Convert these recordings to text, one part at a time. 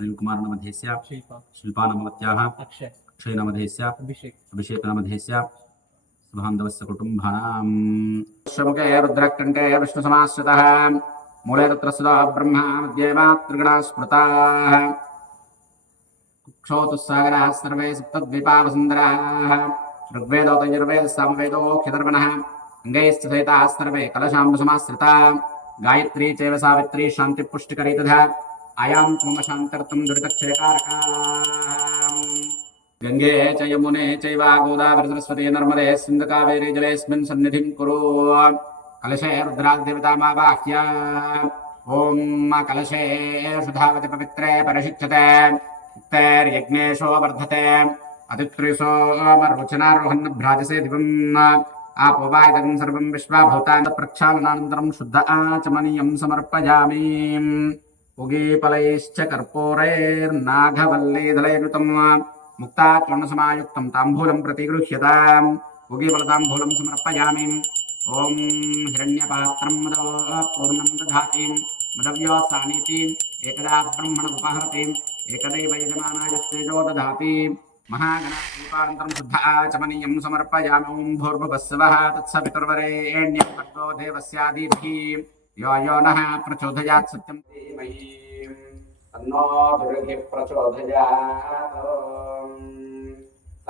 कुमारनामधेयस्य शिल्पानामवत्याः अक्षयनामधेयस्य अभिषेकनामधेयस्य शुभान्धवस्य कुटुम्बानाम् श्रमुखे रुद्रकण्ठे विष्णुसमाश्रितः मूले तत्र सदा ब्रह्मा मध्ये मातृगणा स्मृताः क्षोतुस्सागराः सर्वे सप्तद्वीपावसुन्दराः ऋग्वेदो यजुर्वेदः सामवेदोऽख्यदर्वणः अङ्गैश्च सहिताः सर्वे कलशाम्बुसमाश्रिता गायत्री चैव सावित्री शान्तिपुष्टिकरी तथा आयां मम शान्तर्तं दुरितक्षयकारका गंगे च यमुने चैव गोदावरी सरस्वती नर्मदे सिन्धु कावेरी जलेऽस्मिन् सन्निधिं कुरु कलशे रुद्रादेवतामावाह्य ॐ कलशे सुधावति पवित्रे परिषिच्यते उक्तैर्यज्ञेशो वर्धते अतित्रिसो मरुचनारोहन् भ्राजसे दिवम् आपो वायदगं सर्वं विश्वाभूतानि प्रक्षालनानन्तरं शुद्ध आचमनीयं समर्पयामि उगीफलैश्च कर्पूरैर्नागवल्लीदलैर्युतम् मुक्ताचूर्णसमायुक्तं ताम्बूलं प्रतिगृह्यताम् उगीफलताम्बूलं समर्पयामि ॐ हिरण्यपात्रं मदो पूर्णं दधाति मदव्योत्सानीति एकदा ब्रह्मण उपहरति एकदैव यजमानायस्तेजो दधाति महागणाधिपानन्तरं शुद्ध आचमनीयं समर्पयामि ॐ भूर्भुवस्सवः तत्सवितुर्वरेण्यं भर्गो देवस्यादिभिः यो यो नः प्रचोदयात् सत्यं धीमहि तन्नो दुर्गिः प्रचोदयात्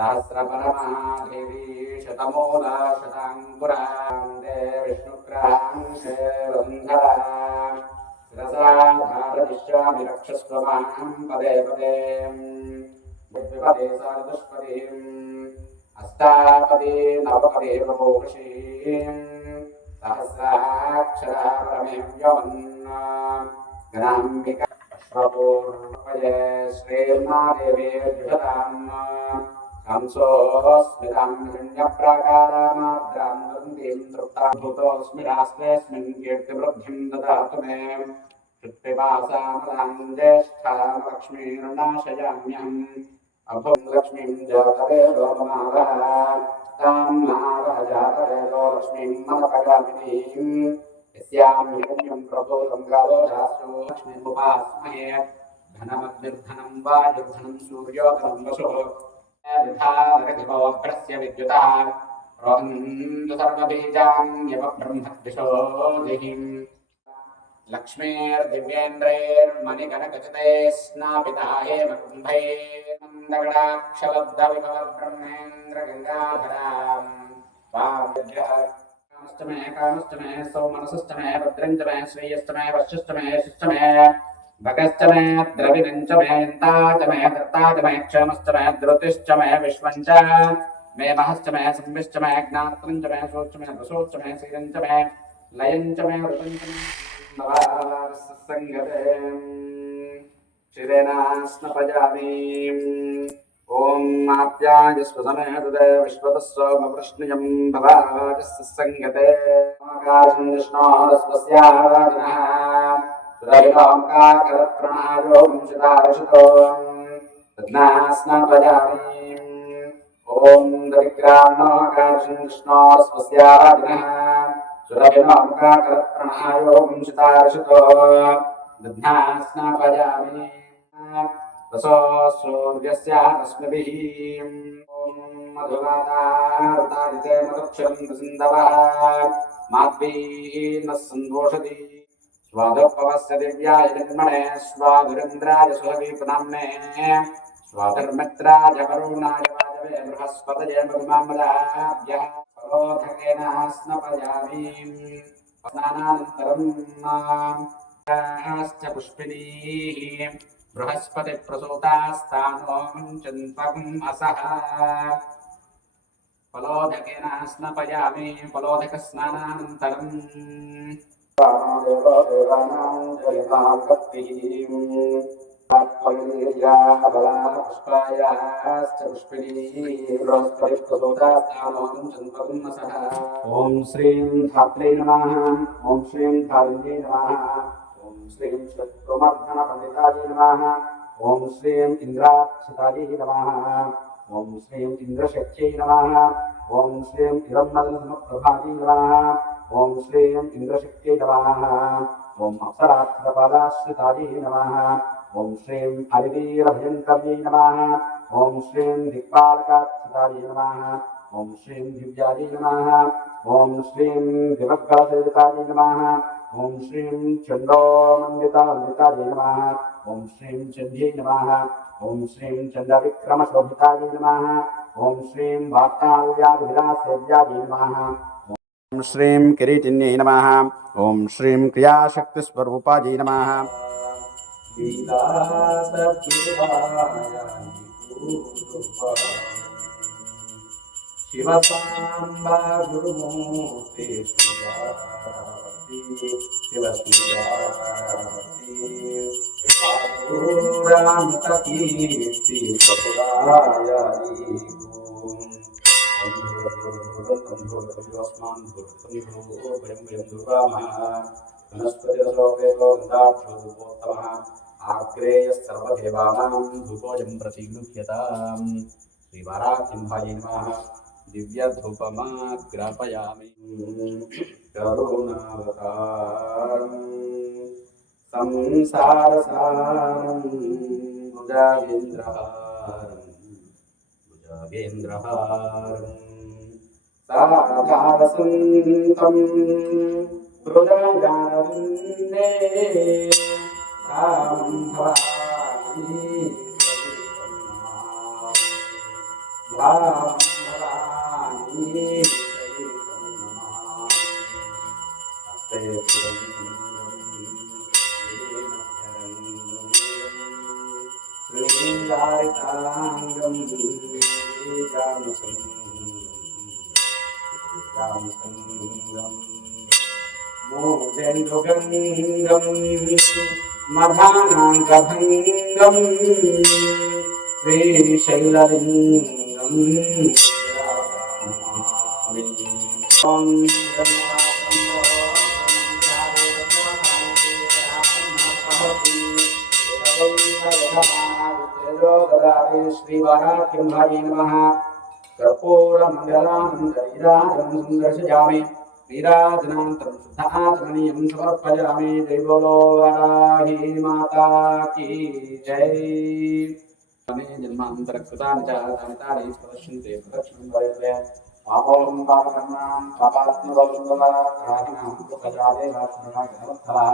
सहस्रपरमा देवी शतमूला शताङ्कुरा वन्दे विष्णुग्रहां वसुन्धरां शिरसा धारयिष्यामि रक्षस्व मां पदे पदे बुद्धिपदे सार्धुष्पदीम् अष्टापदे नवपदे प्रभोषीम् सहस्राक्षरा परमेव्यवन् गणाम्बिका अश्वपूर्णपये श्रीर्मादेवी जुषताम् कंसोऽस्मितां हिरण्यप्राकारामाद्रां वृन्दीं तृप्तां भूतोऽस्मि राष्ट्रेऽस्मिन् कीर्तिवृद्धिं ददातु मे पिपासामलां ज्येष्ठां लक्ष्मीर्नाशयाम्यहम् अभुं लक्ष्मीं जातवेदो ममावः तां मावः जातवेदो लक्ष्मीं मनपगामिनीं यस्यां हिरण्यं प्रभूतं गावो दासो लक्ष्मीमुपास्महे धनमग्निर्धनं वायुर्धनं सूर्योधनं वसुः विधानरघिवोऽभ्रस्य विद्युतः रोहन्तु सर्वबीजान्यव ब्रह्मद्विषोधिम् लक्ष्मीर्दिव्येन्द्रैर्मणिगणगजते स्नापिता हेमकुम्भैर्मन्दगडाक्षलब्धविभवब्रह्मेन्द्रगङ्गाधराम् कामस्तमे कामस्तमे सौमनसस्तमे भद्रञ्चमे श्रेयस्तमे वर्षस्तमे शिष्टमे भगश्चमे द्रविणञ्चमे यन्ताचमे दत्ताचमे क्षमश्चमे द्रुतिश्चमे विश्वञ्च मे महश्चमे संविश्चमे ज्ञात्रञ्चमे सोच्चमे प्रसोच्चमे श्रीरञ्चमे लयञ्चमे ऋतञ्चमे संगते शिरेनास्नपयामि ॐ आप्यायस्वसमे हृदे विश्वतस्सोमवृष्णियं भवाजस्य संगते आकाशं विष्णोरस्वस्याराधनः सुरभिलोकाकरत्रणायो वंशितारषितो तद्नास्नपयामि ॐ दरिद्रान्नोकाशं विष्णोरस्वस्याराधनः सुरभिलोकाकरत्रणायो वंशितारषितो दध्नास्नापयामि रसो सूर्यस्य रश्मिभिः ॐ मधुवातार्तादिते मधुक्षरं प्रसिन्धवः माद्भिः नः सन्दोषति स्वादोपवस्य दिव्याय जन्मणे स्वाधुरेन्द्राय सुहवीपनाम्ने स्वाधर्मित्राय वरुणाय वाजवे बृहस्पतये मधुमामदाभ्यः फलोदकेन स्नपयामि स्नानानन्तरं पुष्पिणीः बृहस्पति प्रसूतास्तानो मुञ्चन्तम् असः फलोदकेन स्नपयामि फलोदकस्नानानन्तरम् ॐ श्रीं धात्रे नमः ॐ श्रीं धारिण्ये नमः ॐ श्रीं शत्रुमर्दनपण्डितायै नमः ॐ श्रीं इन्द्राक्षितायै नमः ॐ श्रीं इन्द्रशक्त्यै नमः ॐ श्रीं हिरण्मदनसमप्रभायै नमः ॐ श्रीं इन्द्रशक्त्यै नमः ओम अप्सराक्षरपादाश्रितायै नमः ओम श्रीं हरिवीरभयङ्कर्यै नमः ओम श्रीं दिक्पालकाक्षितायै नमः ओम श्रीं दिव्यायै नमः ओम श्रीं दिवक्कलसेवितायै नमः ओम श्रीं चण्डोमण्डितामृतायै नमः ओम श्रीं चण्ड्यै नमः ओम श्रीं चण्डविक्रमशोभितायै नमः ओम श्रीं वाक्काल्याभिलासेव्यायै नमः ओम श्रीं किरीटिन्यै नमः ओम श्रीं क्रियाशक्तिस्वरूपायै नमः शिवसाम्बा गुरुमूर्ति शिवरामकीर्ति आग्रेय सर्वदेवानां धूपोऽयं प्रतिगृह्यताम् श्रीवाराकिम्भायै नमः दिव्यधूपमाग्रापयामि करुणावतारम् संसारसारं भुजगेन्द्रहारं साधारसन्तं हृदयारविन्दे रामं भवामि मधानाङ्गभङ्गं श्रीशैललिङ्गं श्रीवाराकिम्भायै नमः कर्पूरमण्डलानन्दविराजं दर्शयामि वीराजनान्तरं शुद्धात्मनीयं समर्पयामि जय बोलो वाराही माता की जय जन्मान्तरकृतानि च तानि प्रदर्शन्ते प्रदक्षिणं वरेद्वे पापों पापकर्मां पापात्मवल्लभाग्राहिणां कृपजादेवात्मनागनवत्थलः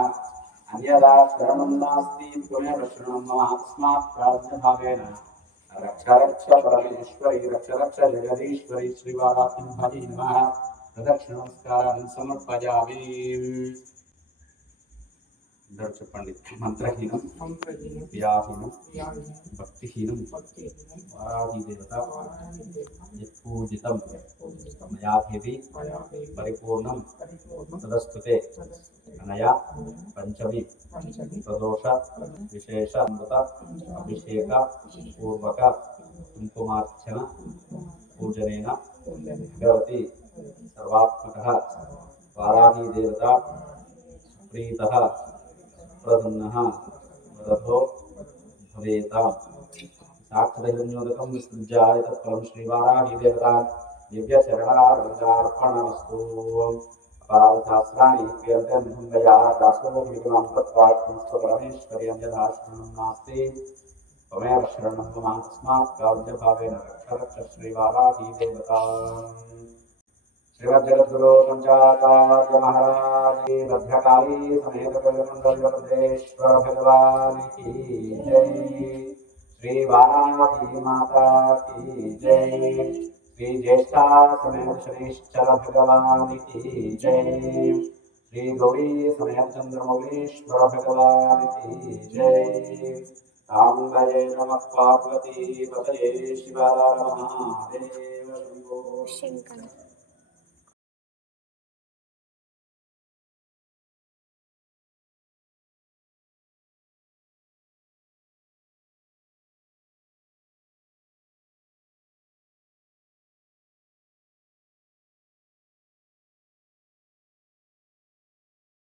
अन्यदा शरणं नास्ति पुण्यप्रशरणं मम अस्मात् प्रार्थभावेन रक्ष रक्ष परमेश्वरी रक्ष रक्ष जगदीश्वरी श्रीवाराकिम्भायै नमः प्रदक्षिणनमस्कारान् समर्पयामि చెప్పండి మంత్రహీనం క్రియాహీనం భక్తిహీనం వారాహి దేవత యత్పూజితం మయాభిధి పరిపూర్ణం తదస్తుతే అనయా పంచమి ప్రదోష విశేష అమృత అభిషేక పూర్వక కుంకుమార్చన పూజనేన భగవతి सर्वात्मकः वाराही देवता प्रीतः प्रसन्नः रथो भवेताम् साक्षादहिरण्योदकं विसृज्याय तत्फलं श्रीवाराही देवता दिव्यचरणार्पणमस्तु अपराधशास्त्राणि क्रियन्ते निसंगया दासोऽभिगमं तत्त्वात् परमेश्वरी अन्यथा शरणं नास्ति त्वमेव शरणं मम तस्मात् कारुण्यभावेन रक्ष श्रीवाराही देवता श्रीमद्जगद्गुरु पंचाचार्य महाराज भद्रकाली समेत कलिमंडलेश्वर भगवान की जय श्री वाराही माता की जय श्री ज्येष्ठा समेत शनीश्चर भगवान की जय श्री गौरी समेत चंद्रमौलीश्वर भगवान की जय कामये नमः पार्वती पतये शिवाय महादेव शंभो शंकर।